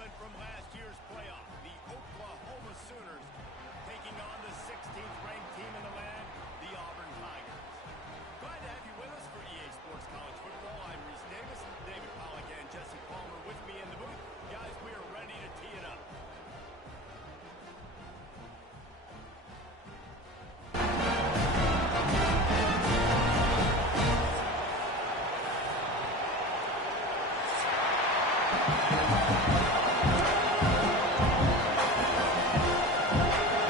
development from last year's playoff. The Oklahoma Sooners taking on the 16th ranked team in the land, the Auburn Tigers. Glad to have you with us for EA Sports College Football. I'm Reese Davis, David Pollack, and Jesse Palmer with me in the booth. Guys, we are ready to tee it up.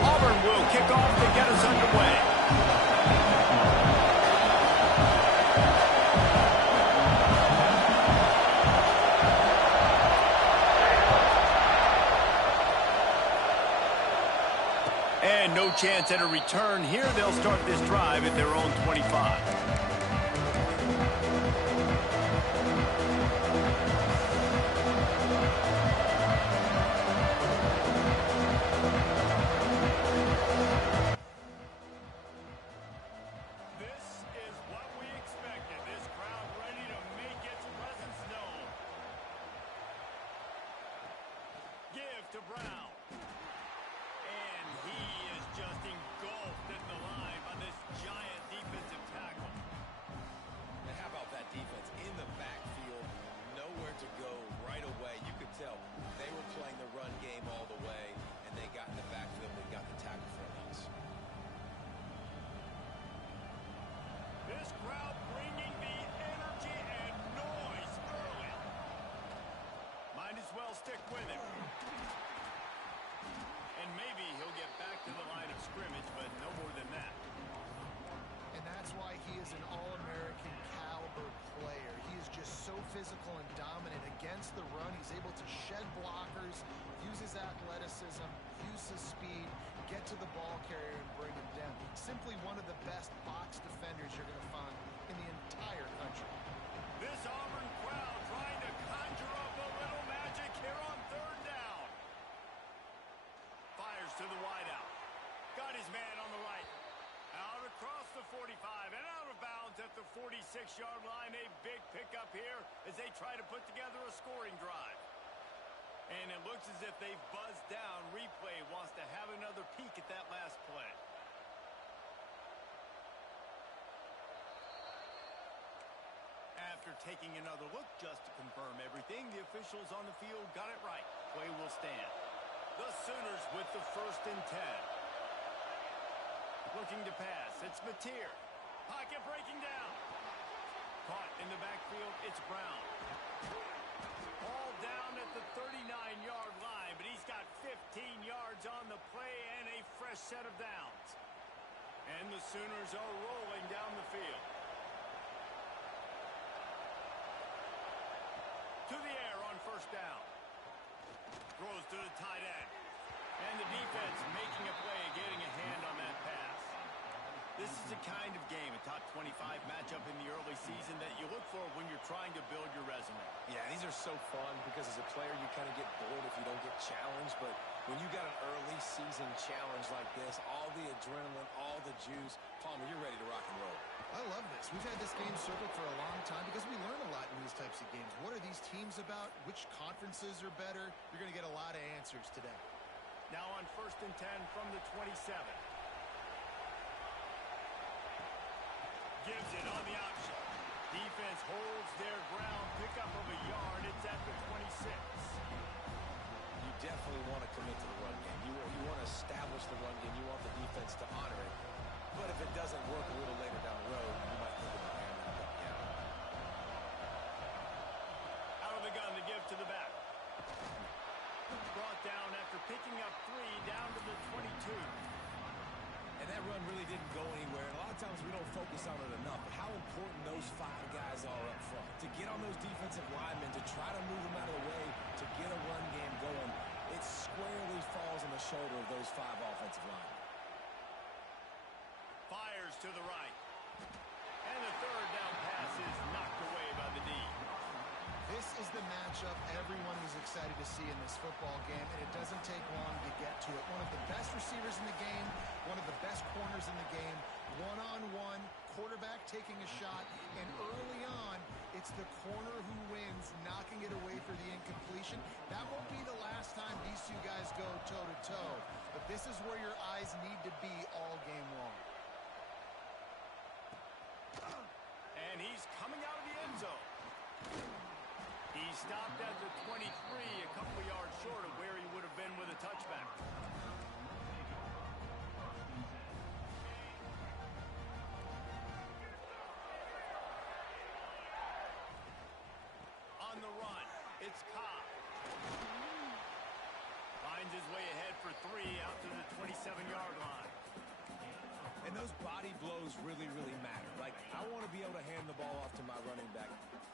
Auburn will kick off to get us underway. And no chance at a return here. They'll start this drive at their own 25. To Brown. And he is just engulfed in the line by this giant defensive tackle. And how about that defense in the backfield? Nowhere to go right away. You could tell they were playing the run game all the way, and they got in the backfield and got the tackle for a loss. This crowd bringing the energy and noise early. Might as well stick with it. And maybe he'll get back to the line of scrimmage, but no more than that. And that's why he is an All-American caliber player. He is just so physical and dominant against the run. He's able to shed blockers, use his athleticism, use his speed, get to the ball carrier and bring him down. Simply one of the best box defenders you're going to find in the entire country. This Auburn crowd trying to conjure up a little magic here on third down. Fires to the wideout. Got his man on the right. Out across the 45 and out of bounds at the 46-yard line. A big pickup here as they try to put together a scoring drive. And it looks as if they've buzzed down. Replay wants to have another peek at that last play. After taking another look just to confirm everything, the officials on the field got it right. Play will stand. The Sooners with the 1st and 10. Looking to pass. It's Mateer. Pocket breaking down. Caught in the backfield. It's Brown. Ball down at the 39-yard line, but he's got 15 yards on the play and a fresh set of downs. And the Sooners are rolling down the field. To the air on 1st down. Throws to the tight end. And the defense making a play, getting a hand on that pass. This is the kind of game, a top 25 matchup in the early season that you look for when you're trying to build your resume. Yeah, these are so fun because as a player you kind of get bored if you don't get challenged. But when you got an early season challenge like this, all the adrenaline, all the juice, Palmer, you're ready to rock and roll. I love this. We've had this game circled for a long time because we learn a lot in these types of games. What are these teams about? Which conferences are better? You're going to get a lot of answers today. Now on 1st and 10 from the 27. Gives it on the option. Defense holds their ground. Pickup of a yard. It's at the 26. You definitely want to commit to the run game. You want to establish the run game. You want the defense to honor it. But if it doesn't work a little later down the road, you might think about hammering it down. Out of the gun to give to the back. Brought down after picking up 3 down to the 22. And that run really didn't go anywhere. And a lot of times we don't focus on it enough. But how important those 5 guys are up front. To get on those defensive linemen, to try to move them out of the way, to get a run game going, it squarely falls on the shoulder of those 5 offensive linemen. Fires to the right. And the 3rd down pass is knocked away by the D. This is the matchup everyone was excited to see in this football game, and it doesn't take long to get to it. One of the best receivers in the game, one of the best corners in the game, one-on-one, quarterback taking a shot, and early on, it's the corner who wins, knocking it away for the incompletion. That won't be the last time these two guys go toe-to-toe. But this is where your eyes need to be all game long. And he's coming out of the end zone. He stopped at the 23, a couple of yards short of where he would have been with a touchback. On the run, it's Ncaa. Finds his way ahead for 3 out to the 27-yard line. And those body blows really, really matter. Like, I want to be able to hand the ball off to my running back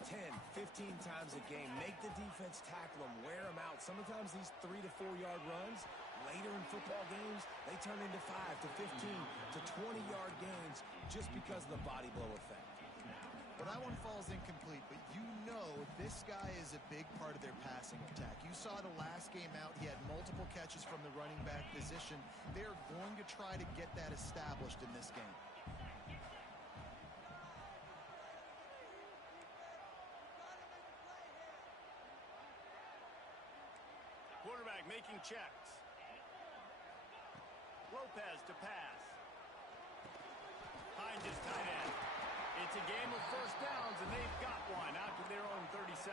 10, 15 times a game. Make the defense tackle them, wear them out. Sometimes these 3 to 4 yard runs, later in football games, they turn into 5 to 15 to 20-yard gains just because of the body blow effect. Well, that one falls incomplete, but you know this guy is a big part of their passing attack. You saw the last game out, he had multiple catches from the running back position. They're going to try to get that established in this game. Quarterback making checks. Lopez to pass. Finds his tight end. It's a game of first downs, and they've got one out to their own 37.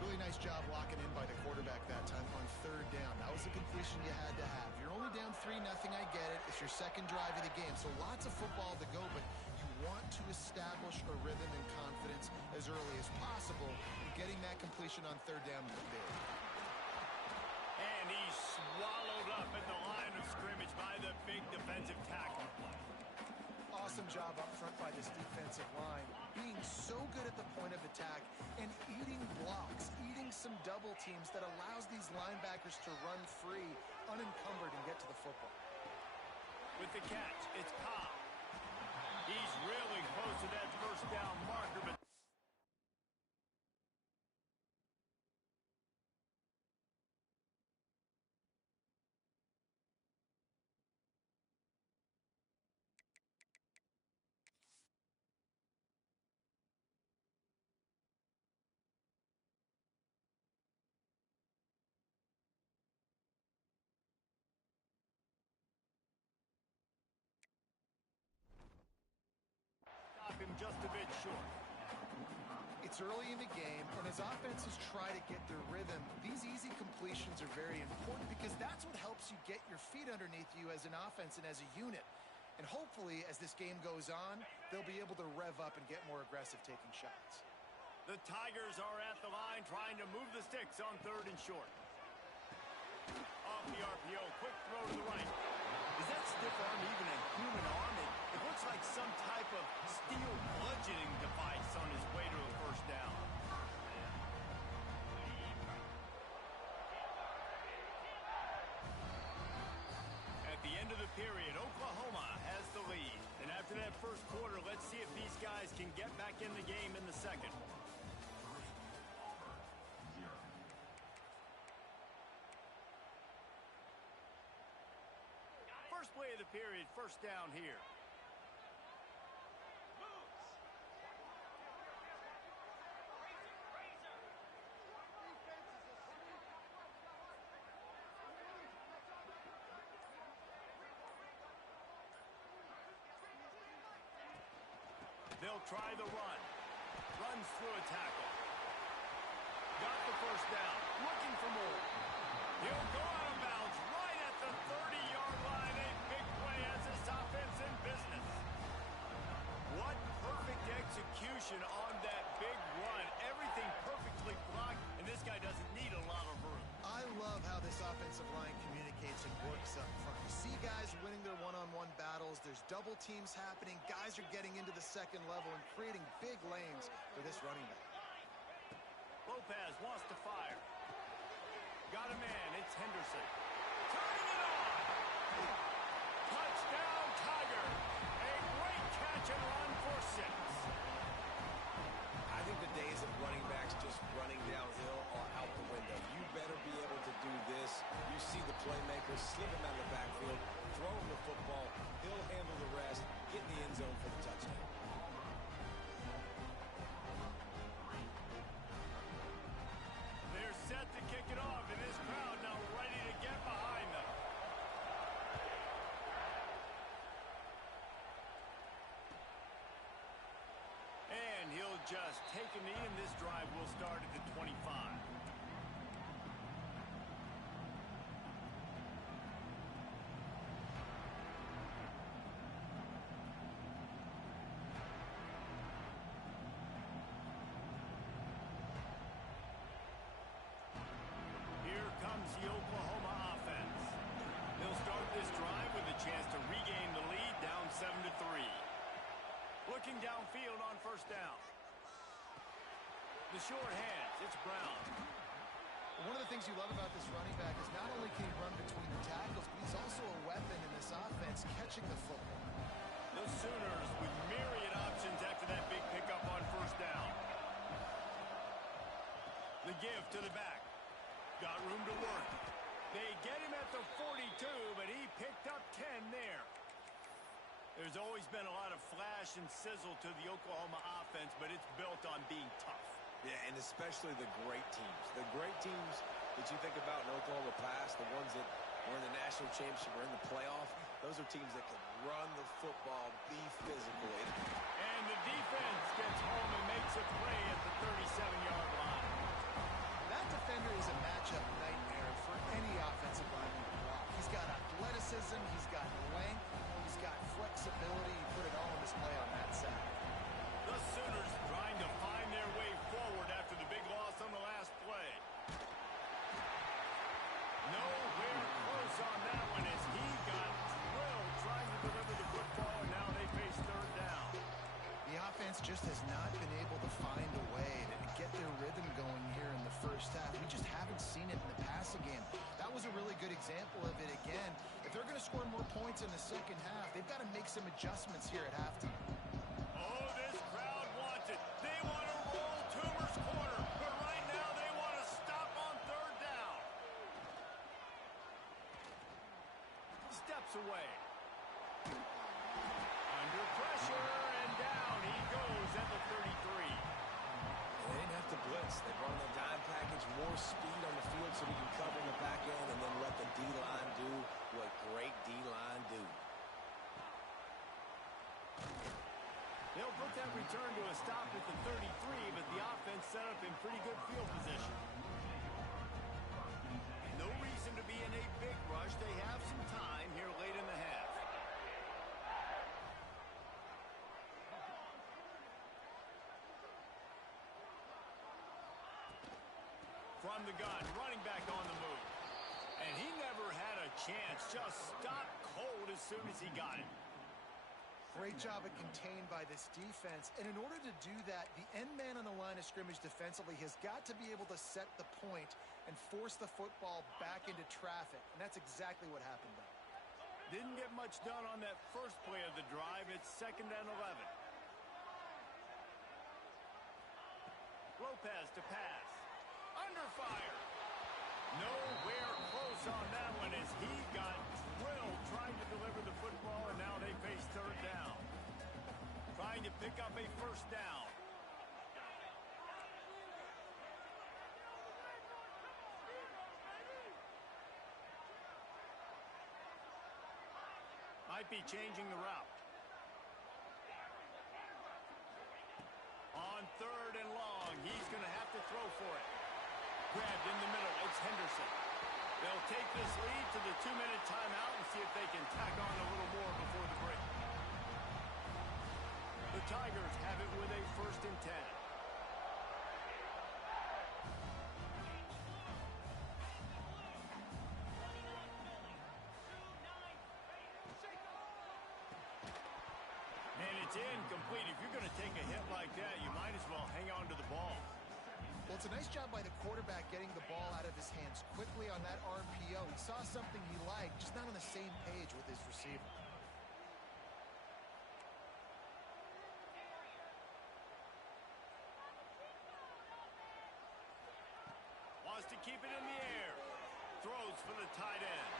Really nice job locking in by the quarterback that time on third down. That was a completion you had to have. You're only down 3-0, I get it. It's your second drive of the game, so lots of football to go, but you want to establish a rhythm and confidence as early as possible. Getting that completion on third down is big. And he's swallowed up at the line of scrimmage by the big defensive tackle. Awesome job up front by this defensive line, being so good at the point of attack and eating blocks, eating some double teams that allows these linebackers to run free, unencumbered, and get to the football. With the catch, it's Ncaa. He's really close to that first down marker, but stop him just a bit short. It's early in the game, and as offenses try to get their rhythm, these easy completions are very important because that's what helps you get your feet underneath you as an offense and as a unit. And hopefully, as this game goes on, they'll be able to rev up and get more aggressive taking shots. The Tigers are at the line trying to move the sticks on third and short. Off the RPO, quick throw to the right. Is that stiff arm even a human arm? It looks like some type of steel bludgeoning device on his way to a first down. At the end of the period, Oklahoma has the lead. And after that first quarter, let's see if these guys can get back in the game in the second. First play of the period, first down here. They'll try the run. Runs through a tackle. Got the first down. Looking for more. He'll go out of bounds right at the 30-yard line. A big play as this offense in business. What perfect execution on that big run. Everything perfectly blocked, and this guy doesn't need a lot of room. I love how this offensive line communicates and works up front. You see guys winning their one-on-one battles. There's double teams happening. Guys are getting into the second level and creating big lanes for this running back. Lopez wants to fire. Got a man. It's Henderson. Turning it on. Touchdown, Tiger. A great catch and run for 6. I think the days of running backs just running downhill are out the window. You better be able to do this. You see the playmakers slip him out of the backfield, throw him the football, he'll handle the rest, get in the end zone for the touchdown. They're set to kick it off, and this will just take a knee, and this drive will start at the 25. Here comes the Oklahoma offense. They'll start this drive with a chance to regain the lead, down 7-3. Looking downfield on first down. The short hands, it's Brown. One of the things you love about this running back is not only can he run between the tackles, but he's also a weapon in this offense catching the football. The Sooners with myriad options after that big pickup on first down. The give to the back. Got room to work. They get him at the 42, but he picked up 10 there. There's always been a lot of flash and sizzle to the Oklahoma offense, but it's built on being tough. Yeah, and especially the great teams. The great teams that you think about in Oklahoma past, the ones that were in the national championship or in the playoff, those are teams that can run the football, be physical. And the defense gets home and makes a play at the 37-yard line. That defender is a matchup nightmare for any offensive lineman to block. He's got athleticism, he's got length, he's got flexibility. He put it all on display on that side. The Sooners trying to find their way forward after the big loss on the last play. Nowhere close on that one as he got drilled trying to deliver the football, and now they face third down. The offense just has not been able to find a way to get their rhythm going here in the first half. We just haven't seen it in the passing game. That was a really good example of it again. If they're going to score more points in the second half, they've got to make some adjustments here at halftime. Oh, this crowd wants it. They want to roll Toomer's corner, but right now they want to stop on third down. Steps away. Under pressure, and down he goes at the 33. They didn't have to blitz. They run the dime package, more speed on the field so we can cover in the back end and then let the D-line do what great D-line do. They'll put that return to a stop at the 33, but the offense set up in pretty good field position. No reason to be in a big rush. They have some time here late in the half. From the gun, running back on the move. And he never had a chance. Just stopped cold as soon as he got it. Great job at contained by this defense. And in order to do that, the end man on the line of scrimmage defensively has got to be able to set the point and force the football back into traffic. And that's exactly what happened there. Didn't get much done on that first play of the drive. It's 2nd and 11. Lopez to pass. Under fire. Nowhere close on that one as he got drilled trying to deliver the football, and now they face third down. Trying to pick up a first down. Might be changing the route. On 3rd and long, he's going to have to throw for it. Grabbed in the middle, it's Henderson. They'll take this lead to the 2-minute timeout and see if they can tack on a little more before the break. The Tigers have it with a 1st and 10. And it's incomplete. If you're going to take a hit like that, you might as well hang on to the ball. Well, it's a nice job by the quarterback getting the ball out of his hands quickly on that RPO. He saw something he liked, just not on the same page with his receiver. Wants to keep it in the air. Throws for the tight end.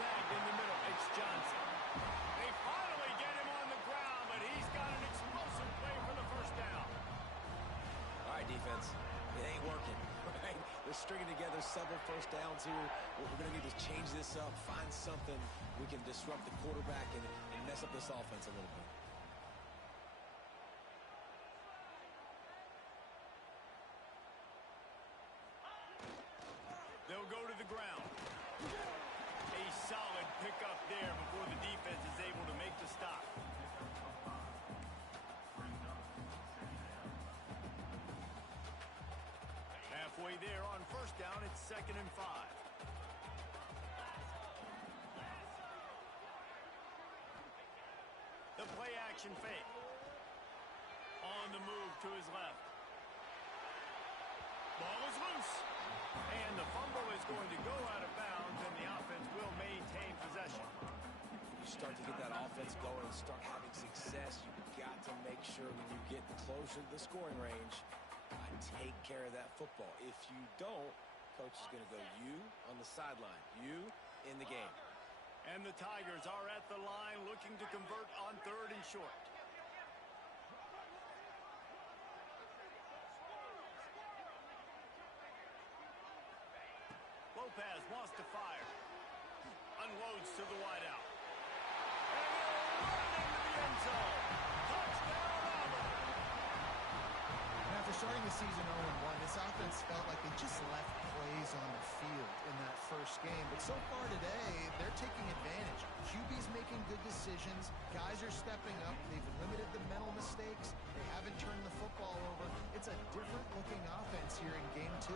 Snagged in the middle. It's Johnson. They finally get him on the ground, but he's got an explosive play for the first down. All right, defense. It ain't working, right? They're stringing together several first downs here. What we're going to need is change this up, find something we can disrupt the quarterback and mess up this offense a little bit. pickup there before the defense is able to make the stop. Halfway there on first down, it's 2nd and 5. The play action fake. On the move to his left. Ball is loose. And the fumble is going to go out of bounds, and the offense will maintain possession. You start to get that offense going and start having success, you've got to make sure when you get closer to the scoring range, take care of that football. If you don't, coach is going to go you on the sideline, you in the game. And the Tigers are at the line looking to convert on 3rd and short. Lopez wants to fire. Unloads to the wideout. And he'll run into the end zone. Touchdown, Auburn. After starting the season 0-1, this offense felt like they just left plays on the field in that first game. But so far today, they're taking advantage. QB's making good decisions. Guys are stepping up. They've limited the mental mistakes. They haven't turned the football over. It's a different-looking offense here in Game 2.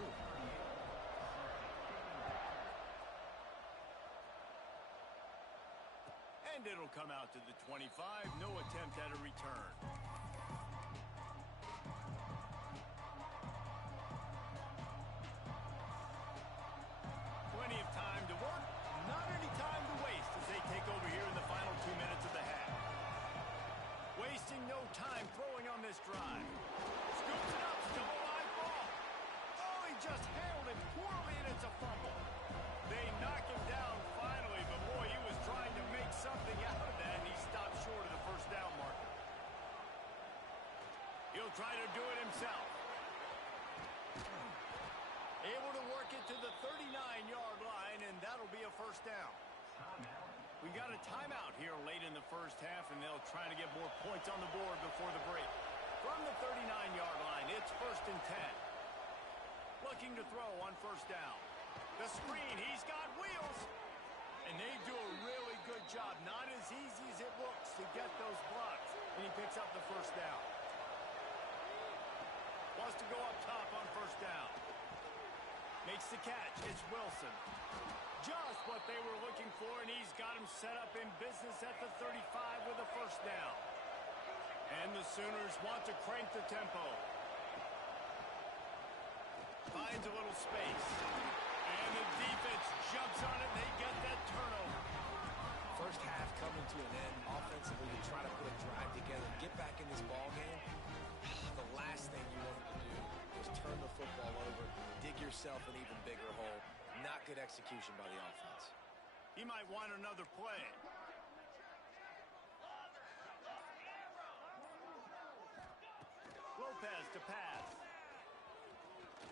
And it'll come out to the 25. No attempt at a return. Plenty of time to work. Not any time to waste as they take over here in the final 2 minutes of the half. Wasting no time throwing on this drive. Scoops it up. Still a live ball. Oh, he just handled it poorly, and it's a fumble. They knock him down finally, but boy, he was trying to make something out of that, and he stopped short of the first down marker. He'll try to do it himself. Able to work it to the 39-yard line, and that'll be a first down. We got a timeout here late in the first half, and they'll try to get more points on the board before the break. From the 39-yard line, it's 1st and 10. Looking to throw on first down. The screen, he's got wheels. And they do a really good job. Not as easy as it looks to get those blocks. And he picks up the first down. Wants to go up top on first down. Makes the catch. It's Wilson. Just what they were looking for, and he's got him set up in business at the 35 with a first down. And the Sooners want to crank the tempo. Finds a little space. And the defense jumps on it. They get that turnover. First half coming to an end. Offensively, to try to put a drive together, get back in this ball game. The last thing you wanted to do was turn the football over, dig yourself an even bigger hole. Not good execution by the offense. He might want another play. Lopez to pass.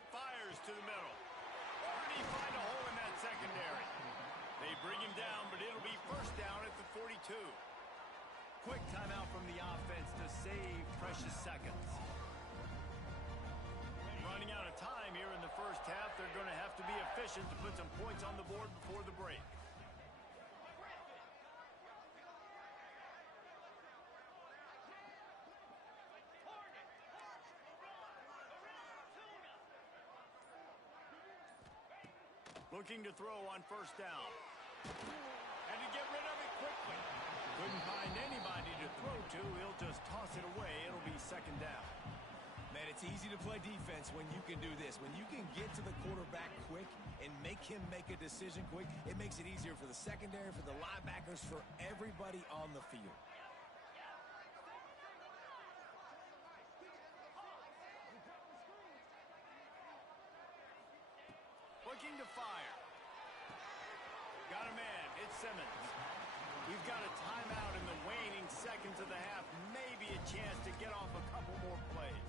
Fires to the middle. Where did he find a hole in that secondary? They bring him down, but it'll be first down at the 42. Quick timeout from the offense to save precious seconds. Running out of time here in the first half. They're going to have to be efficient to put some points on the board before the break. Looking to throw on first down. And to get rid of it quickly. Couldn't find anybody to throw to. He'll just toss it away. It'll be second down. Man, it's easy to play defense when you can do this. When you can get to the quarterback quick and make him make a decision quick, it makes it easier for the secondary, for the linebackers, for everybody on the field. Looking to fire. Got a man. It's Simmons. We've got a timeout in the waning seconds of the half. Maybe a chance to get off a couple more plays.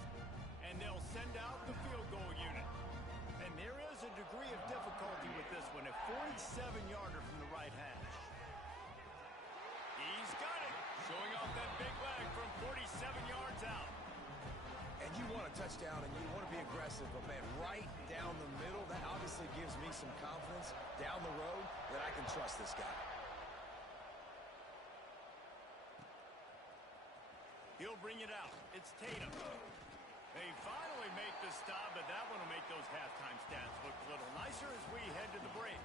And they'll send out the field goal unit. And there is a degree of difficulty with this one. A 47-yarder from the right hash. He's got it. Showing off that big leg from 47 yards out. And you want a touchdown and you want to be aggressive, but man, right down the middle, that obviously gives me some confidence down the road that I can trust this guy. bring it out. It's Tatum. They finally make the stop, but that one will make those halftime stats look a little nicer as we head to the break.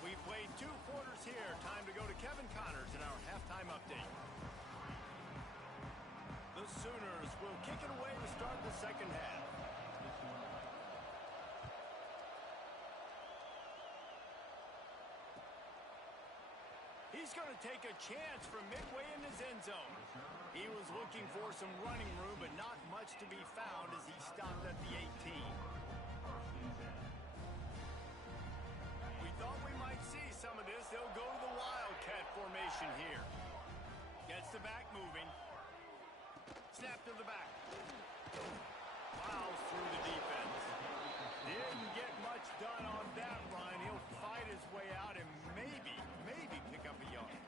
We played 2 quarters here. Time to go to Kevin Connors in our halftime update. The Sooners will kick it away to start the second half. He's going to take a chance from midway in his end zone. He was looking for some running room, but not much to be found as he stopped at the 18. We thought we might see some of this. They'll go to the Wildcat formation here. Gets the back moving. Snap to the back. Plows through the defense. Didn't get much done on that run. He'll fight his way out and maybe pick up a yard.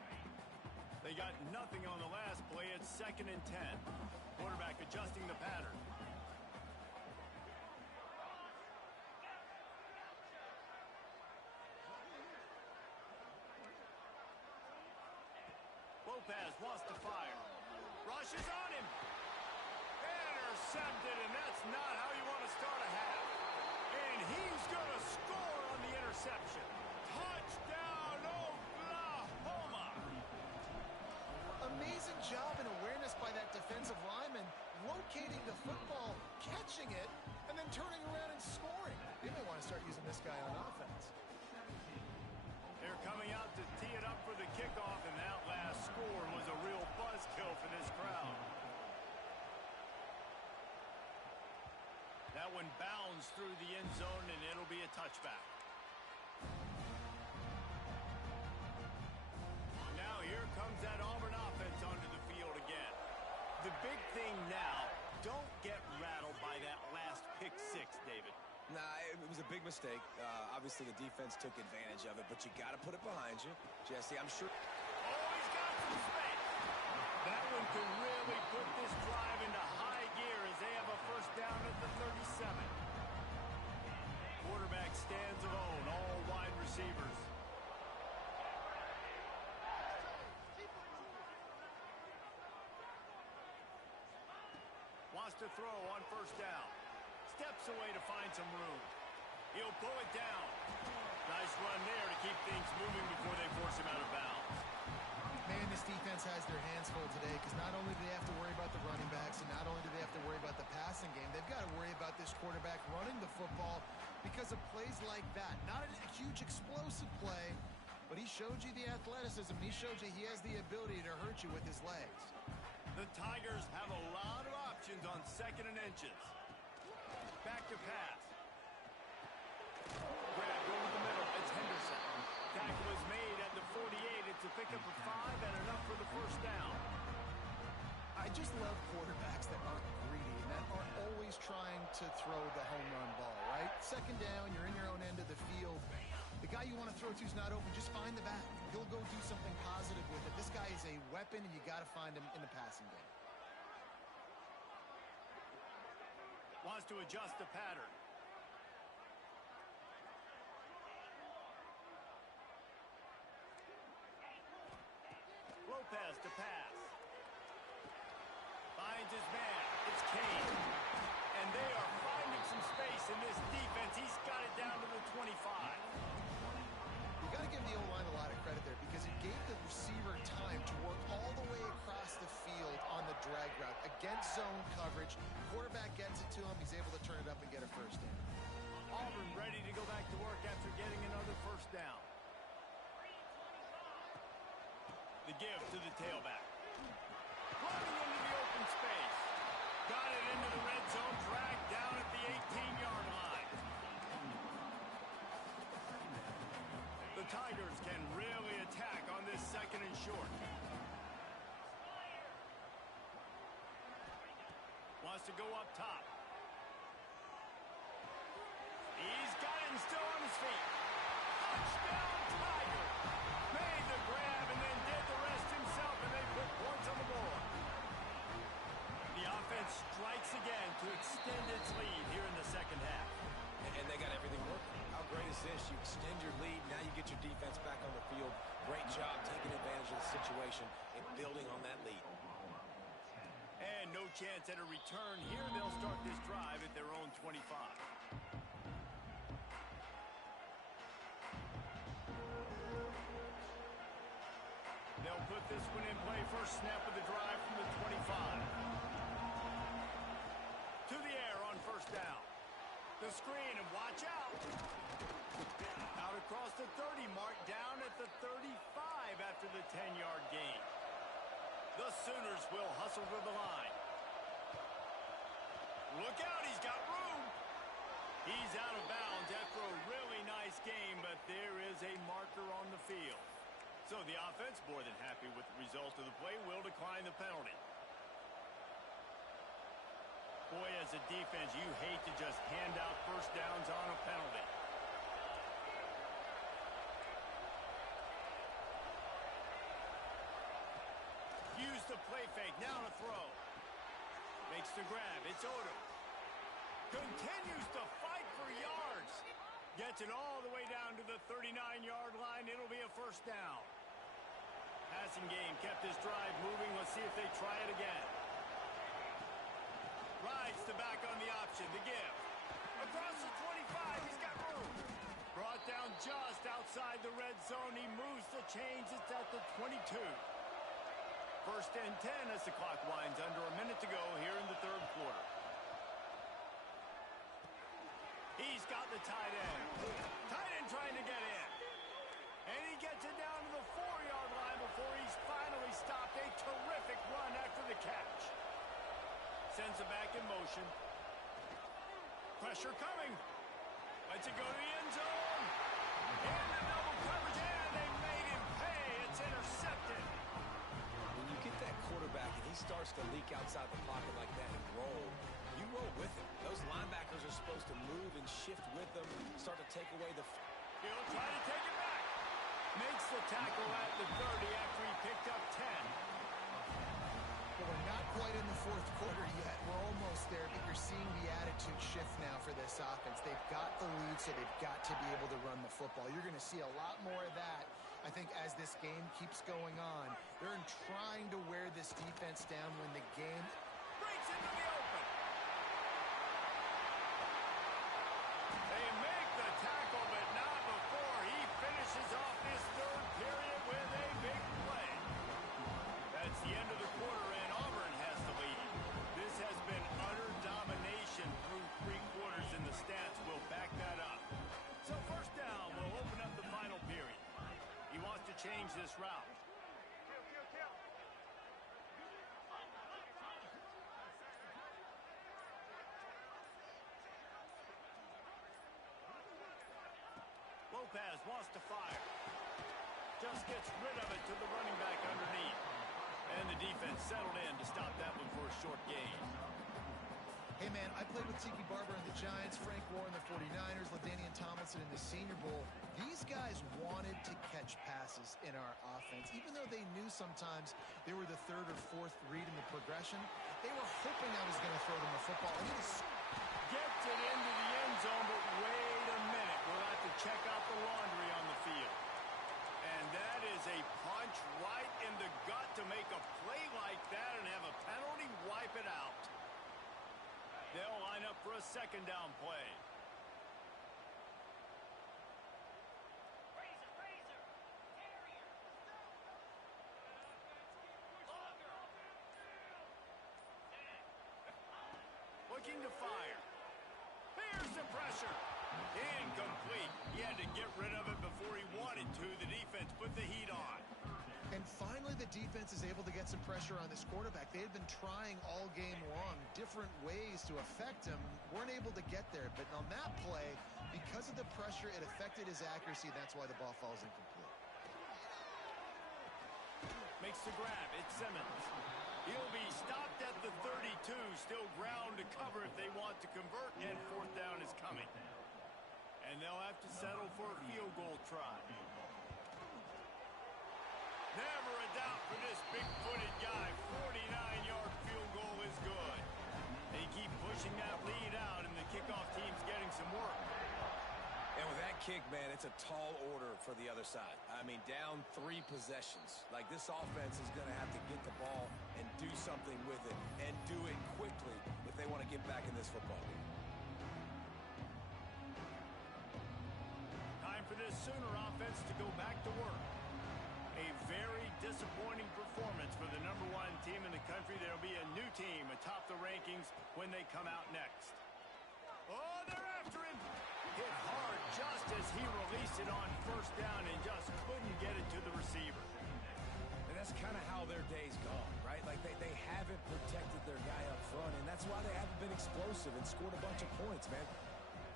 They got nothing on the last play. It's 2nd and 10. Quarterback adjusting the pattern. Lopez wants to fire. Rushes on him. Intercepted, and that's not how you want to start a half. And he's going to score on the interception. Touchdown, Oklahoma! Amazing job and awareness by that defensive lineman, locating the football, catching it, and then turning around and scoring. They may want to start using this guy on offense. They're coming out to tee it up for the kickoff, and that last score was a real buzzkill for this crowd. That one bounds through the end zone, and it'll be a touchback. Now here comes that Auburn offense onto the field again. The big thing now, don't get rattled by that last pick 6, David. Nah, it was a big mistake. Obviously, the defense took advantage of it, but you got to put it behind you. Jesse, I'm sure. Oh, he's got some space. That one could really put this drive into high gear as they have a first down at the 37. Quarterback stands alone, all wide receivers. Wants to throw on first down. Steps away to find some room. He'll pull it down. Nice run there to keep things moving before they force him out of bounds. Man, this defense has their hands full today because not only do they have to worry about the running backs and not only do they have to worry about the passing game, they've got to worry about this quarterback running the football because of plays like that. Not a huge explosive play, but he showed you the athleticism. He showed you he has the ability to hurt you with his legs. The Tigers have a lot of options on 2nd and inches. Back to pass. Grab over the middle. It's Henderson. Tackle was made at the 48. It's a pickup of 5 and enough for the first down. I just love quarterbacks that aren't greedy and that aren't always trying to throw the home run ball, right? 2nd down, you're in your own end of the field. The guy you want to throw to is not open. Just find the back. He'll go do something positive with it. This guy is a weapon, and you got to find him in the passing game. Wants to adjust the pattern. Lopez to pass. Finds his man. It's Kane. And they are finding some space in this defense. He's got it down to the 25. You got to give the O-line a lot of credit there because it gave the receiver time to work all the way across the field on the drag route against zone coverage. Quarterback gets it to him. He's able to turn it up and get a first down. Auburn ready to go back to work after getting another first down. The give to the tailback. Running into the open space. Got it into the red zone. Dragged down at the 18-yard line. The Tigers can really attack on this 2nd and short. Wants to go up top. He's got it and still on his feet. Touchdown, Tiger. Made the grab and then did the rest himself, and they put points on the board. The offense strikes again to extend its lead here in the second half. And they got everything working. How great is this? You extend your lead, now you get your defense back on the field. Great job taking advantage of the situation and building on that lead. Again, no chance at a return here. They'll start this drive at their own 25. They'll put this one in play. First snap of the drive from the 25. To the air on first down. The screen, and watch out. Out across the 30 mark, down at the 35 after the 10-yard gain. The Sooners will hustle to the line. Look out, he's got room. He's out of bounds after a really nice game, but there is a marker on the field. So the offense, more than happy with the result of the play, will decline the penalty. Boy, as a defense, you hate to just hand out first downs on a penalty. Use the play fake, now to throw. Makes the grab, it's Odom. Continues to fight for yards. Gets it all the way down to the 39-yard line. It'll be a first down. Passing game kept this drive moving. Let's see if they try it again. Rides the back on the option, the give. Across the 25, he's got room. Brought down just outside the red zone. He moves the chains. It's at the 22. First and 10 as the clock winds under a minute to go here in the third quarter. He's got the tight end. Tight end trying to get in. And he gets it down to the 4-yard line before he's finally stopped. A terrific run after the catch. Sends it back in motion. Pressure coming. Lets it go to the end zone. In the double coverage, and they made him pay. It's intercepted. When you get that quarterback and he starts to leak outside the pocket like that and roll, you roll with him. Those linebackers are supposed to move and shift with them, start to take away the... He'll try to take it back. Makes the tackle at the 30 after he picked up 10. Well, we're not quite in the fourth quarter yet. We're almost there, but you're seeing the attitude shift now for this offense. They've got the lead, so they've got to be able to run the football. You're going to see a lot more of that, I think, as this game keeps going on. They're trying to wear this defense down when the game breaks into the open. They make the tackle, but not before he finishes off this third period with a big play. That's the end of the quarter, and Auburn has the lead. This has been utter domination through 3 quarters, and the stats will back that up. So first down will open up the final period. He wants to change this route. Lopez wants to fire. Just gets rid of it to the running back underneath. And the defense settled in to stop that one for a short gain. Hey, man, I played with Tiki Barber and the Giants, Frank Warren, the 49ers, LaDainian Tomlinson in the Senior Bowl. These guys wanted to catch passes in our offense. Even though they knew sometimes they were the third or fourth read in the progression, they were hoping I was going to throw them the football. And he was... Gets it into the end zone, but wait a minute. We'll have to check out the laundry on the field. And that is a punch right in the gut to make a play like that and have a penalty wipe it out. They'll line up for a second down play. Looking to fire. Here's the pressure. Incomplete. He had to get rid of it before he wanted to. The defense put the heat on. And finally, the defense is able to get some pressure on this quarterback. They had been trying all game long different ways to affect him. Weren't able to get there. But on that play, because of the pressure, it affected his accuracy. That's why the ball falls incomplete. Makes the grab. It's Simmons. He'll be stopped at the 32. Still ground to cover if they want to convert. And fourth down is coming. And they'll have to settle for a field goal try. Never a doubt for this big-footed guy. 49-yard field goal is good. They keep pushing that lead out, and the kickoff team's getting some work. And with that kick, man, it's a tall order for the other side. I mean, down 3 possessions. Like, this offense is going to have to get the ball and do something with it, and do it quickly if they want to get back in this football game. Time for this Sooner offense to go back to work. A very disappointing performance for the #1 team in the country. There'll be a new team atop the rankings when they come out next. Oh, they're after him. Hit hard just as he released it on first down and just couldn't get it to the receiver. And that's kind of how their day's gone, right? Like, they haven't protected their guy up front, and that's why they haven't been explosive and scored a bunch of points, man.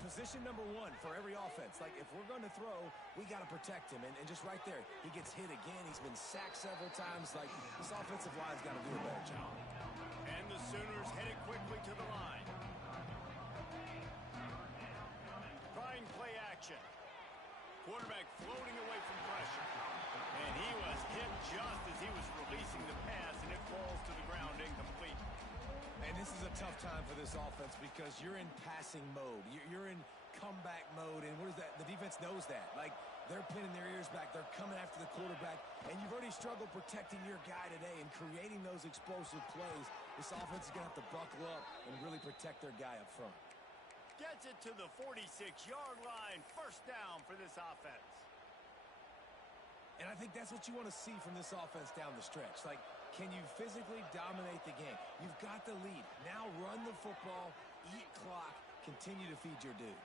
Position #1 for every offense. Like, if we're going to throw, we got to protect him. And just right there, he gets hit again. He's been sacked several times. Like, this offensive line's got to do a better job. And the Sooners headed quickly to the line. Trying play action. Quarterback floating away from pressure. And he was hit just as he was releasing the pass, and it falls to the ground incomplete. And this is a tough time for this offense because you're in passing mode. You're in comeback mode, and what is that? The defense knows that. Like, they're pinning their ears back. They're coming after the quarterback, and you've already struggled protecting your guy today and creating those explosive plays. This offense is going to have to buckle up and really protect their guy up front. Gets it to the 46-yard line. First down for this offense. And I think that's what you want to see from this offense down the stretch. Like, can you physically dominate the game? You've got the lead. Now run the football, eat clock, continue to feed your dude.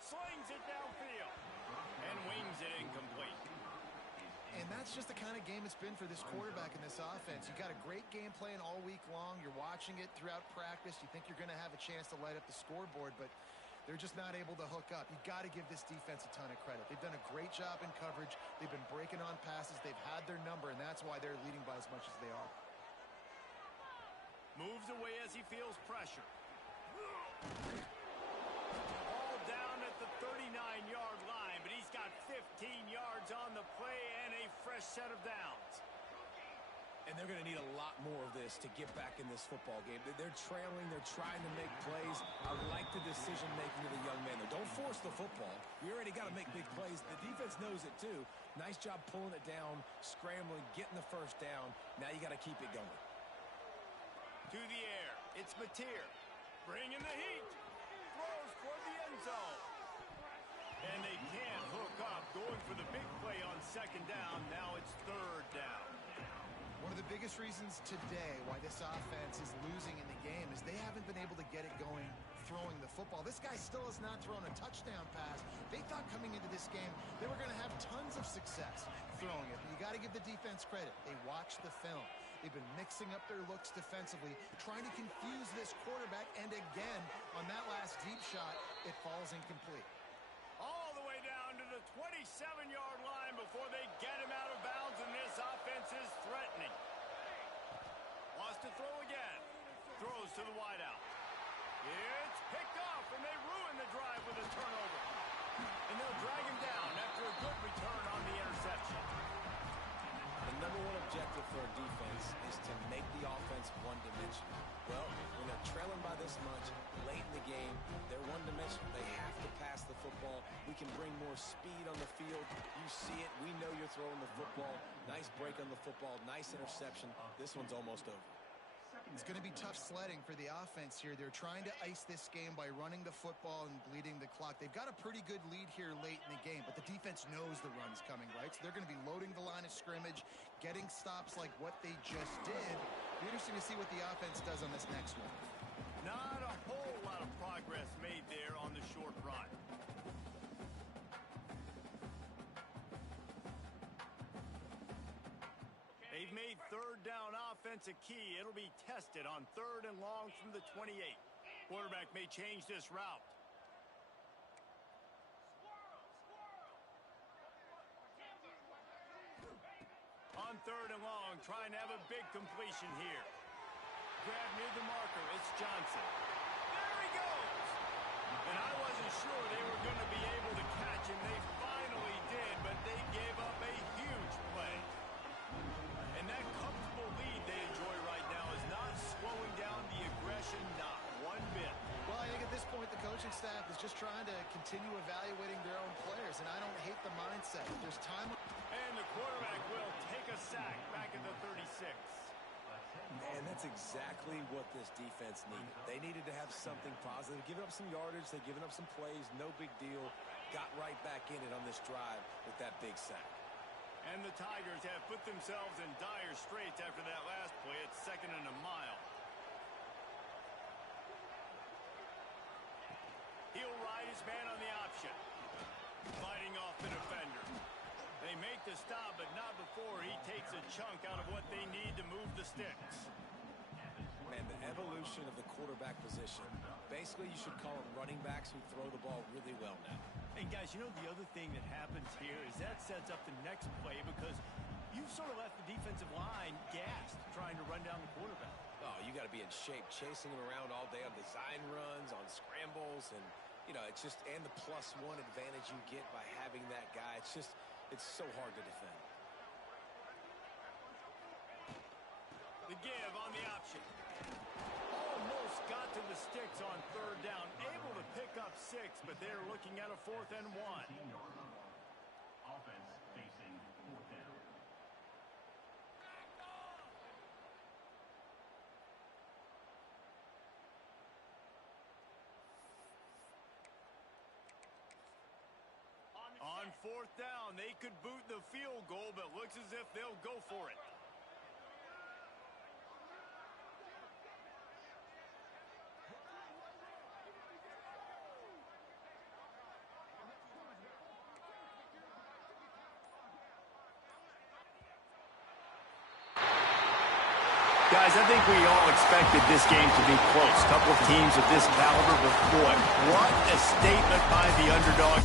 Slings it downfield and wings it incomplete. And that's just the kind of game it's been for this quarterback in this offense. You got a great game plan all week long. You're watching it throughout practice. You think you're going to have a chance to light up the scoreboard, but they're just not able to hook up. You got to give this defense a ton of credit. They've done a great job in coverage. They've been breaking on passes. They've had their number, and that's why they're leading by as much as they are. Moves away as he feels pressure. All down at the 39-yard line, but he's got 15 yards on the play and a fresh set of downs. And they're going to need a lot more of this to get back in this football game. They're trailing. They're trying to make plays. I like the decision-making of the young man. Don't force the football. You already got to make big plays. The defense knows it, too. Nice job pulling it down, scrambling, getting the first down. Now you got to keep it going. To the air. It's Mateer. Bringing the heat. Throws toward the end zone. And they can't hook up. Going for the big play on second down. Now it's third down. One of the biggest reasons today why this offense is losing in the game is they haven't been able to get it going throwing the football. This guy still has not thrown a touchdown pass. They thought coming into this game they were going to have tons of success throwing it. But you got to give the defense credit. They watched the film. They've been mixing up their looks defensively, trying to confuse this quarterback. And again, on that last deep shot, it falls incomplete. All the way down to the 27-yard line before they get him out of bounds, and this offense is threatening. Wants to throw again. Throws to the wideout. It's picked off, and they ruin the drive with a turnover. And they'll drag him down after a good return on the interception. The #1 objective for a defense is to make the offense one-dimensional. Well, when they're trailing by this much, late in the game, they're one-dimensional. They have to pass the football. We can bring more speed on the field. You see it. We know you're throwing the football. Nice break on the football. Nice interception. This one's almost over. It's going to be tough sledding for the offense here. They're trying to ice this game by running the football and bleeding the clock. They've got a pretty good lead here late in the game, but the defense knows the run's coming, right? So they're going to be loading the line of scrimmage, getting stops like what they just did. Be interesting to see what the offense does on this next one. Not a whole lot of progress made there on the short run. They've made third down offense a key. It'll be tested on 3rd and long from the 28. Quarterback may change this route. On 3rd and long, trying to have a big completion here. Grab near the marker. It's Johnson. There he goes. And I wasn't sure they were going to be able to catch him. They finally did, but they gave up a huge play. And that comfortable lead they enjoy right now is not slowing down the aggression, not one bit. Well, I think at this point the coaching staff is just trying to continue evaluating their own players, and I don't hate the mindset. There's time. And the quarterback will take a sack back at the 36. Man, that's exactly what this defense needed. They needed to have something positive. Giving up some yardage, they've given up some plays, no big deal. Got right back in it on this drive with that big sack. And the Tigers have put themselves in dire straits after that last play. It's 2nd and a mile. He'll ride his man on the option. Fighting off the defender. They make the stop, but not before he takes a chunk out of what they need to move the sticks. Man, the evolution of the quarterback position. Basically, you should call them running backs who throw the ball really well now. And guys, you know the other thing that happens here is that sets up the next play because you've sort of left the defensive line gassed trying to run down the quarterback. Oh, you got to be in shape, chasing him around all day on design runs, on scrambles, and, you know, it's just, and the +1 advantage you get by having that guy. It's just, it's so hard to defend. The give on the option. Almost got to the sticks on 3rd down. Able to pick up 6, but they're looking at a 4th and 1. Offense facing 4th down. On 4th down, they could boot the field goal, but looks as if they'll go for it. Guys, I think we all expected this game to be close. Couple of teams of this caliber, but boy, what a statement by the underdog.